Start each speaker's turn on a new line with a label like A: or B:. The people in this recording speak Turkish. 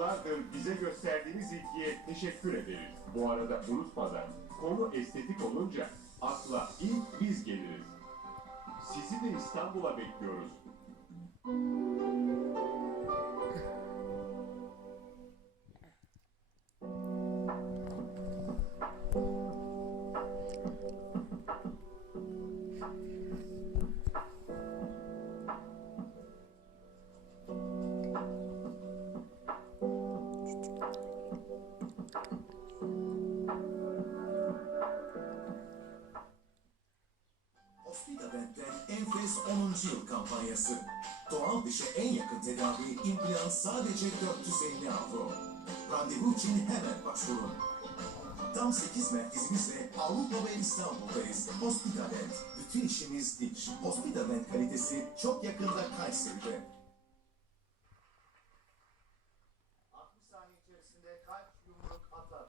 A: yıllardır bize gösterdiğiniz ilgiye teşekkür ederiz. Bu arada unutmadan konu estetik olunca akla ilk biz geliriz. Sizi de İstanbul'a bekliyoruz.
B: Hospitavet'ten Enfes 10. yıl kampanyası. Doğal dişe en yakın tedavi implant sadece 450 avro. Randevu için hemen başvurun. Tam 8 merkezimizle Avrupa ve İstanbul'dayız. Hospitavet. Bütün işimiz diş. Hospitavet kalitesi çok yakında Kayseri'de.